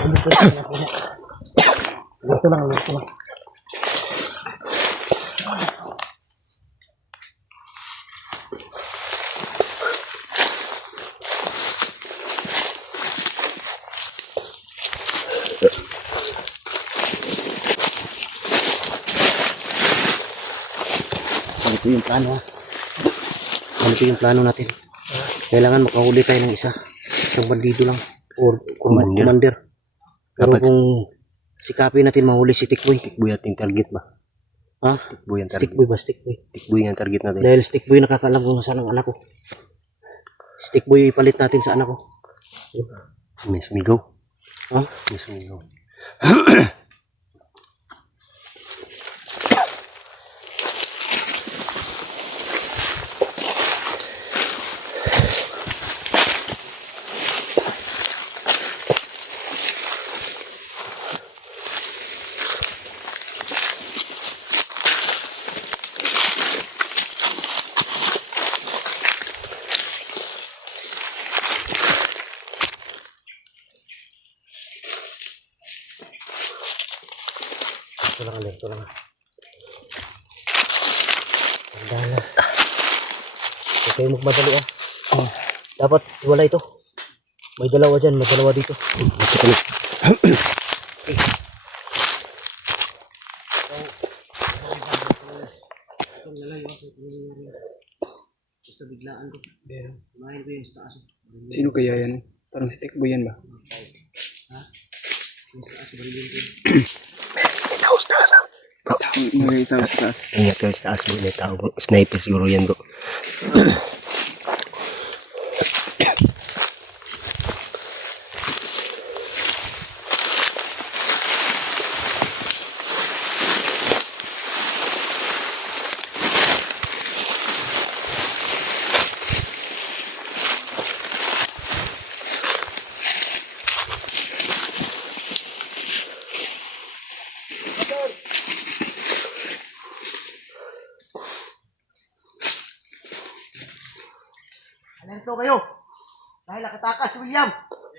Ito lang. Ito yung plano, ha. Ito yung plano natin. Kailangan makahuli tayo ng isang bandido lang or commander. Pero kung sikapin natin mahuli si Tikboy. Tikboy ating target ba? Ha? Tikboy ang target. Stickboy ba? Stickboy. Tikboy ang target natin. Dahil Stickboy nakakaalam kung nasaan ang anak ko. Stickboy ipalit natin sa anak ko. May sumigaw. Ha? May sumigaw. Ito lang. Tandaan lang. Huwag kayo magmadali, ah. Dapat iwala ito. May dalawa dyan, may dalawa dito. Sino kaya yan? Parang si Tikboy yan ba? May tao sa taas. Ingat kayo sa taas mo. May tao. Sniper siguro yan bro. Alerto kayo. Dahil nakatakas si William.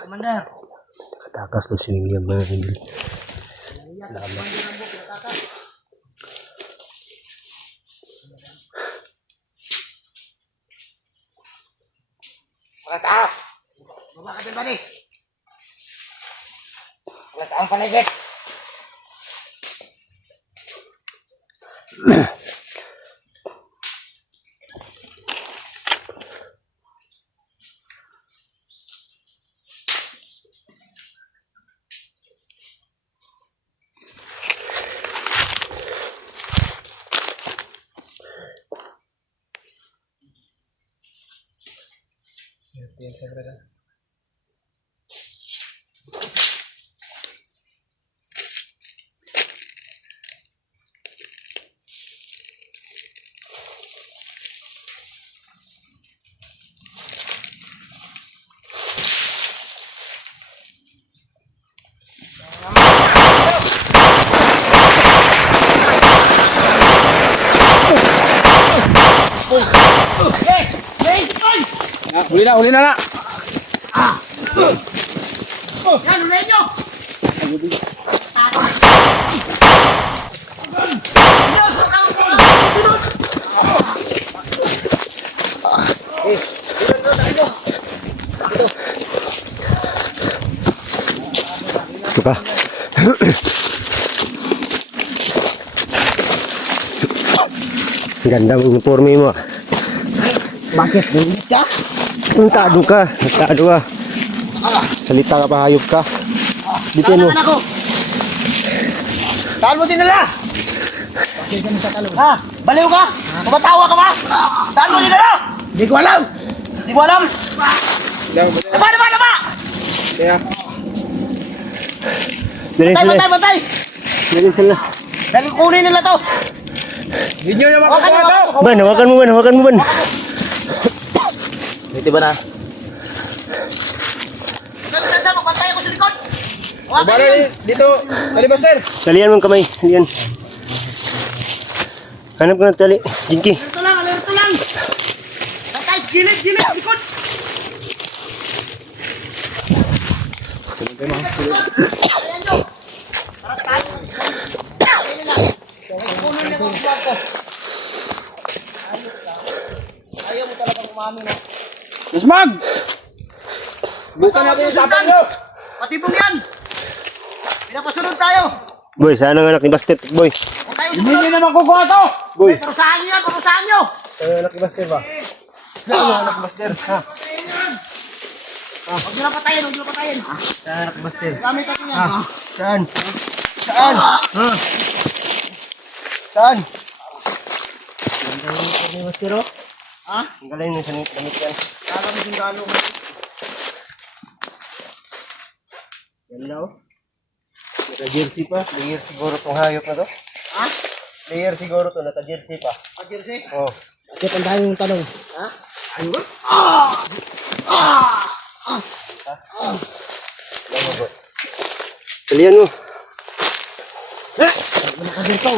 Commander. Katakas na si William mga hindi. Mga tao. Baba ka din ba ni? Mga taong paligid. Yan sa grada. Huli na na. Yan, ulit nyo! Ito ka. Ganda mong uniforme mo. Bakit? Bulit ka? Tado ka. Tado ka. Salita ka pa, hayop ka. Bitin mo. Ako! Saan mo dinala? Ha? Baliw ka? Kumatawa ka ba? Saan mo dinala? Hindi ko alam! Hindi mo alam? Diba? Kaya. Dali sila. Bantay! Dali sila. Dahil kunin nila to! Hindi nyo na makakuha to. Ban, hawakan mo ban. Dito ba na? Magpantay ako sa likod! Bala dito. Dali Buster. Talian mo ang kamay. Talian. Hanap ko ng tali. Jinky. Alerto lang! Bantay, gilid, likod! Ayaw mo talagang umami, no? Kusmag! Bukan natin yung sapan nyo! Patibong yan! Pinapasunod tayo! Boy, sana nga anak ni Buster, boy. Huwag tayo Hindi sumunod! nyo naman kukuha to! Boy. Parusahan nyo yan! Parusahan nyo! Sana anak ni Buster ba? Anak Buster. Ha? Huwag nyo na patayin! Huwag nyo na patayin! Sana anak ni Buster. Gamit natin yan! Saan? Saan? Saan? Ang galing ni Buster, oh. Ha? Ang galing ng damit yan. Kala mo yung galong. Yan na, oh. Naka-jersey pa. Player siguro tong hayop na to. Ha? Player siguro to, naka-jersey pa. Jersey? Oh. Bakit ang daming tanong? Ha? Ayun ba? Kalian mo. Nakagirto.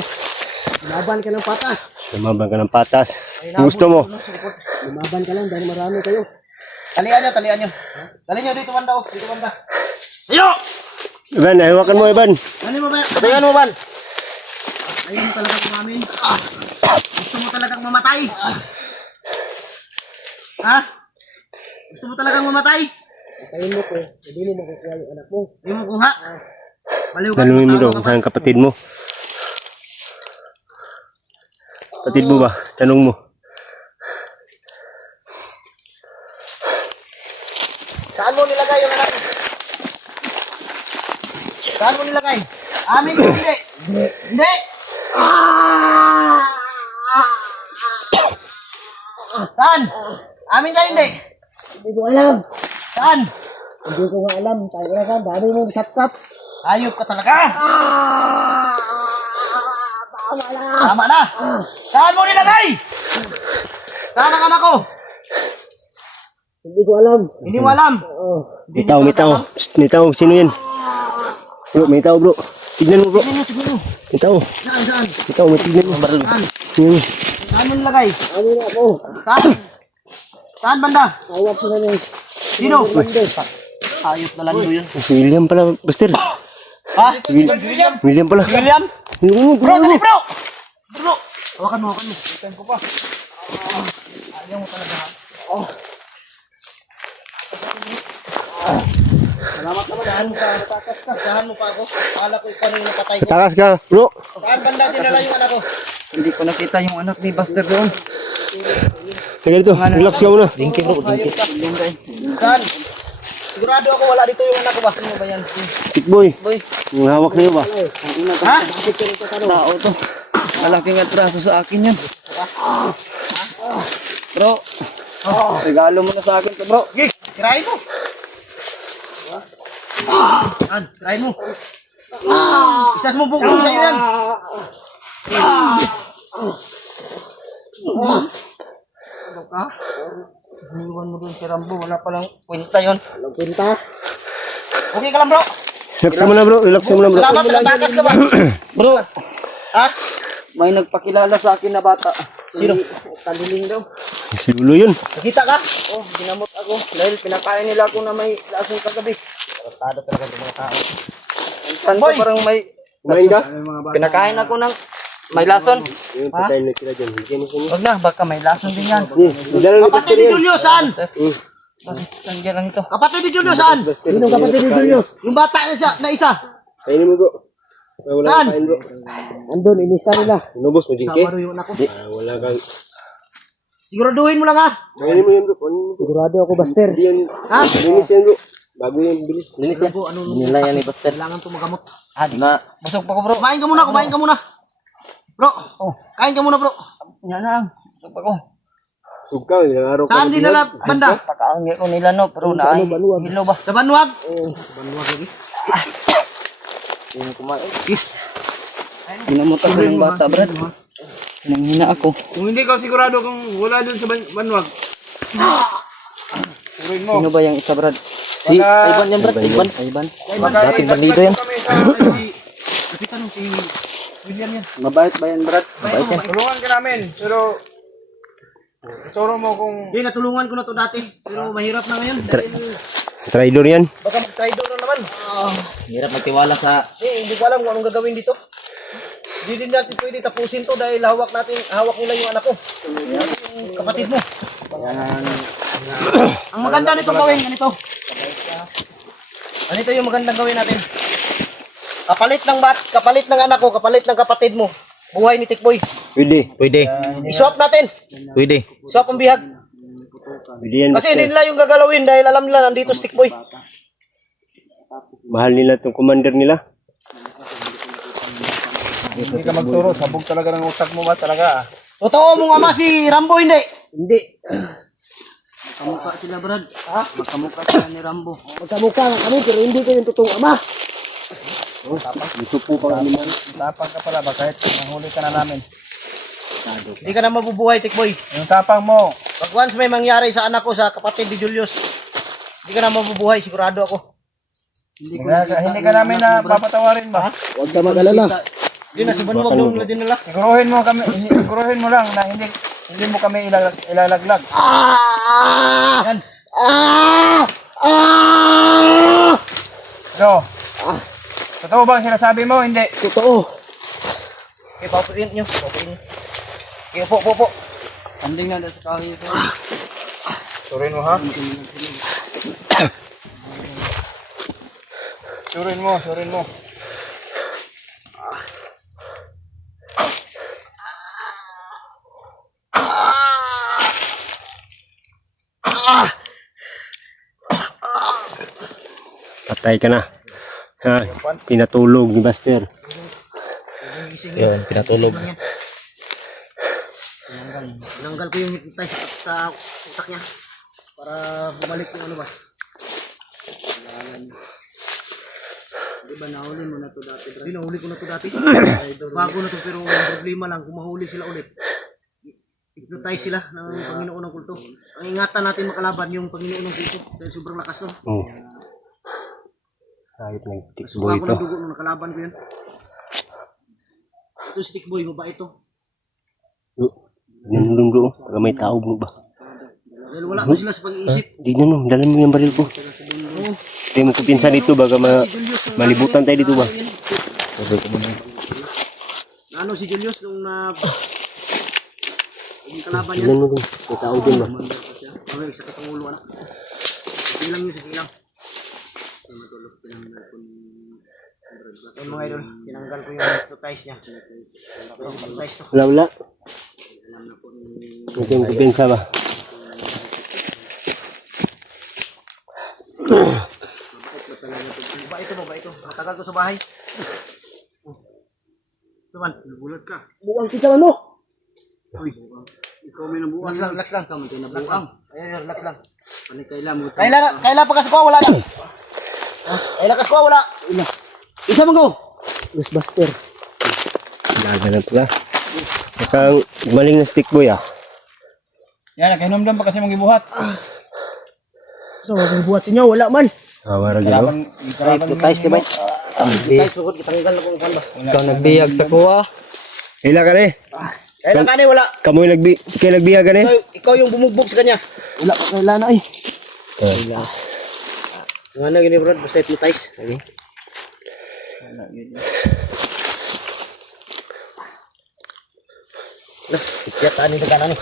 Lumaban ka ng patas. Lumabang ka ng patas. Kung gusto mo. Lumaban ka lang dahil marami kayo. Talian nyo, talian nyo. Talian nyo dito banda, oh. Dito banda. Ayo! Ivan, hawakan mo, Ivan. Ano mo ba? Patayan mo, Van! Ayaw mo talagang umamin. Gusto mo talagang mamatay. Ha? Gusto mo talagang mamatay? Patayin mo ko. Hindi mo makukuha yung anak mo. Hindi mo kuha. Baliw ka. Tanungin mo daw kung saan kapatid mo. Kapatid mo ba? Tanong mo. Saan mo nilagay yung anak? Saan mo nilagay? Amin mo hindi. Hindi. Saan? Amin ka hindi. Hindi ko alam. Saan? Hindi ko nga alam. Tayo na saan. Dami mong sap-sap. Hayop ka talaga. Tama na. Tama na. Saan mo nilagay? Saan ang anak ko? Hindi ko alam. Hindi mo alam? May tao, may tao. Psst, may tao. Sino yan? Bro, may tao, bro. Tignan mo, bro. May tao. Saan? Saan? May tao, may tignan mo. Saan? Tignan mo. Saan mo nilagay? Ano na ako? Saan? Saan banda? Awat sila na. Sino? Hayop na lang yun. William pala, Buster. Ha? William pala. William? William, Bro, dali bro! Bro! Hawakan mo, hawakan mo. Ikan ko pa. Ayaw mo talaga ha. Salamat naman. Saan mo pa natakas ka? Saan mo pa ako? Akala ko ikaw nung napatay ko. Takas ka, bro. Saan banda dinala yung anak ko? Hindi ko nakita yung anak ni Buster doon. Teka dito, relax ka muna. Dinky bro, dinky. Saan? Sigurado ako wala dito yung anak ko ba? Sino ba yan? Tick boy. Boy, Ang hawak na yun ba? Ha? tao to. Malaking atraso sa akin yan. Bro, regalo mo na sa akin to, bro. Tirahin mo. Saan? Tirahin mo. Isas mo bukong sa'yo yan. Ano ka? Iwan mo dun si Rambo, wala palang kwenta yun. Walang kwenta. Okay ka lang bro. Relax ka muna, bro. Relax ka muna, bro. Salamat, natakas ka ba? Bro, Ha? may nagpakilala sa akin na bata. Sino? Taliling daw. Si Lulo yun. Nakita ka? Oh, ginamot ako. Dahil pinakain nila ako na may lasong kagabi. Tarantado talaga ng mga tao. Saan Boy! ka parang may... Kumain ka? Pinakain ako ng may lason. Yung patayin na sila dyan. Bigyan mo sa inyo. Wag na, baka may lason din yan. Dala ni Kapatid Buster ni yan. Julio, saan? Nandiyan lang ito. Kapatid ni Julio, saan? Sino kapatid ni Julio? Yung bata na isa. Kainin mo, bro. Wala Saan? kang kain, bro. Andun, inisa nila. Inubos mo, Dinky. Sabaro yung anak ko. Wala kang... Siguraduhin mo lang ha. Kainin mo yan, bro. Kainin mo. Sigurado ako, Buster. Hindi yan. Ha? Linis yan, bro. Bago yan, bilis. Linis yan. Nila yan ni Buster. Kailangan ito magamot. Ah, di na. Busog pa ko, bro. Kumain ka muna, kumain ka muna. Bro, kain ka muna bro. Yan lang. Busog pa ko. Sug ka, ilang araw ka. Saan dinala banda? Pakaangi ko nila, no. Pero naay. Hilo ba? Sa Banwag? Yung kumain. Ginamot ako ng bata, brad. Hinanghina ako. Kung hindi ka sigurado kung wala dun sa banwag, urin mo. Sino ba yung isa, brad? Si Ivan yan, brad. Ivan. Dating bandido yan. Kapitan si William yan. Mabait ba yan, brad? Mabait yan. Tulungan ka namin, pero ituro mo kung Hindi, natulungan ko na to dati. Pero mahirap na ngayon. Dahil Traidor yan. Baka mag-traitor na naman. Hirap magtiwala sa... Hindi ko alam kung anong gagawin dito. Hindi din natin pwede tapusin to dahil hawak nila yung anak ko. Yung kapatid mo. Ang maganda nito gawin, ganito. Ganito yung magandang gawin natin. Kapalit ng anak ko, kapalit ng kapatid mo. Buhay ni Tikboy. Pwede. Pwede. I-swap natin. Pwede. Swap ang bihag. Pwede yan, Kasi Master. hindi nila yung gagalawin dahil alam nila nandito si Tikboy. Mahal nila itong commander nila. Hindi ka magturo. Sabog talaga ng utak mo ba talaga? Totoo mong ama si Rambo, hindi. Hindi. Magkamukha sila, Brad. Ha? Magkamukha sila ni Rambo. Magkamukha nga kami pero hindi ko yung totoong ama. Gusto po pa kami man. Tapang ka pala ba? Kahit nahuli ka na namin. Hindi ka na mabubuhay, Tikboy. Yung tapang mo. Pag once may mangyari sa anak ko, sa kapatid ni Julius, hindi ka na mabubuhay, sigurado ako. Hindi ka namin na papatawarin ba? Huwag ka mag-alala. Hindi na, si Banwag doon din nila. Siguruhin mo lang na hindi mo kami ilalaglag. Yan. So, totoo ba ang sinasabi mo? Hindi. Totoo. Okay, papuin nyo. Papuin nyo. Okay, po. Kanding na sa kahoy ito. Surin mo ha? Surin mo. Patay ka na. Ha, pinatulog ni Master. Yun, pinatulog. Tinanggal ko yung hypnotize sa utak niya para bumalik yung ano ba. Di ba nahuli mo na to dati, bro? Hindi, nahuli ko na to dati. Bago na to pero ang problema lang kung mahuli sila ulit. Hypnotize sila ng Panginoon ng Kulto. Ang ingatan natin makalaban yung Panginoon ng Kulto dahil sobrang lakas no. Oh. Kahit ng Suka tikboy ko ito. ng dugo nung nakalaban ko yun. Ito si Tikboy, babae ito. Nanulong bro. Para may tao mo ba? Dahil wala to sila sa pag-iisip. Di na no. Dalan mo yung baril ko. Tayo mo kupinsan dito. Baga malibutan tayo dito ba? Ano si Julius nung yung kalaban niya? Tignan mo dun. May tao dun ba? Okay, sa katangulo anak. Silang yun, silang. So mga idol, tinanggal ko yung hypnotize niya. Yung hypnotize to. Wala. Ito yung kupinsa ba? Baba ito. Matagal ko sa bahay. Tuman, nagulat ka. Buang kita ano? Uy, ikaw may nabuang. Relax lang. Ikaw may nabuang. Ayun, relax lang. Kailan pa kasi ko, wala lang. Kailan kasi ko, wala. Isa mo ko. Ghostbuster. Laga na pala. Nakang maling na stick boy ah. Yan, nakinomdom pa kasi mag-ibuhat. So, kung buhat sa inyo, wala man. Awara gino. Hypnotize, di ba? Hypnotize, sukot, kitanggal na kung saan ba. Ikaw nagbiyag sa kuha. Hila ka ne. Kailan ka wala. Kamu yung nagbiya ka ne. Ikaw yung bumugbog sa kanya. Wala ka kailan ay. Yung ano gini bro, basta hypnotize. Lah, siyataan nila ka na ni.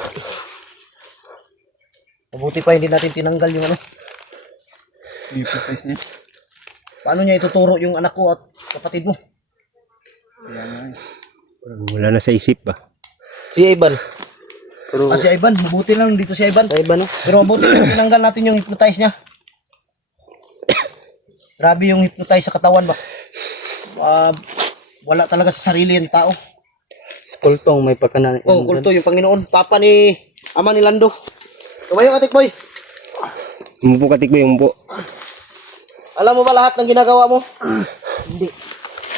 Mabuti pa hindi natin tinanggal yung ano. Hypnotize niya. Paano niya ituturo yung anak ko at kapatid mo? Wala na sa isip ba? Si Ivan. Pero, Si Ivan, mabuti lang dito si Ivan. Ivan no? Pero mabuti lang tinanggal natin yung hypnotize niya. Grabe yung hypnotize sa katawan ba? Wala talaga sa sarili yung tao. Kultong may pagkanan. Oh, kulto yung Panginoon. Papa ni Ama ni Lando. Tumayo ka, Tikboy. Umupo ka tikboy, umupo. Alam mo ba lahat ng ginagawa mo? Hindi.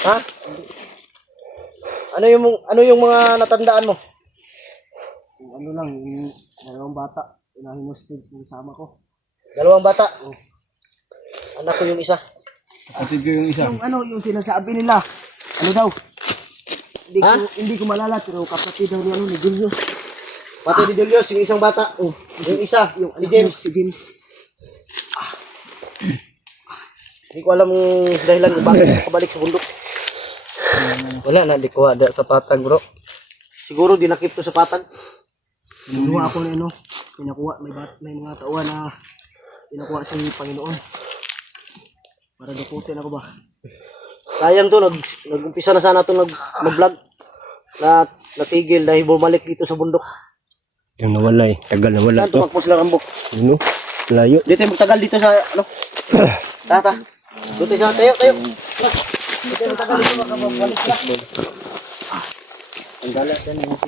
Ha? Ano yung mga natandaan mo? Ano lang, yung dalawang bata. Unahin mo stage ng sama ko. Dalawang bata? Anak ko yung isa. Kapatid ko yung isa. Yung sinasabi nila. Ano daw? Hindi ko malala pero kapatid daw ni Julius. Pati ni Julius, yung isang bata. Yung isa, yung si James. Hindi ko alam yung dahilan kung bakit nakabalik sa bundok. Wala na, di kuha da sa patag bro. Siguro dinakip to sa patag. Pinuha ako na ano. Pinakuha. May mga tauhan na pinakuha si Panginoon. Para dakutin ako ba? Sayang to, nag-umpisa na sana to mag-vlog. Natigil dahil bumalik dito sa bundok. Yung nawala eh. Tagal nawala Saan to. tumakbo sila Rambo? Ano? Layo. Dito tayo magtagal dito sa ano? Tata. Dito sa tayo. Dito tayo magtagal dito makabalik sila. Ang gala dyan yung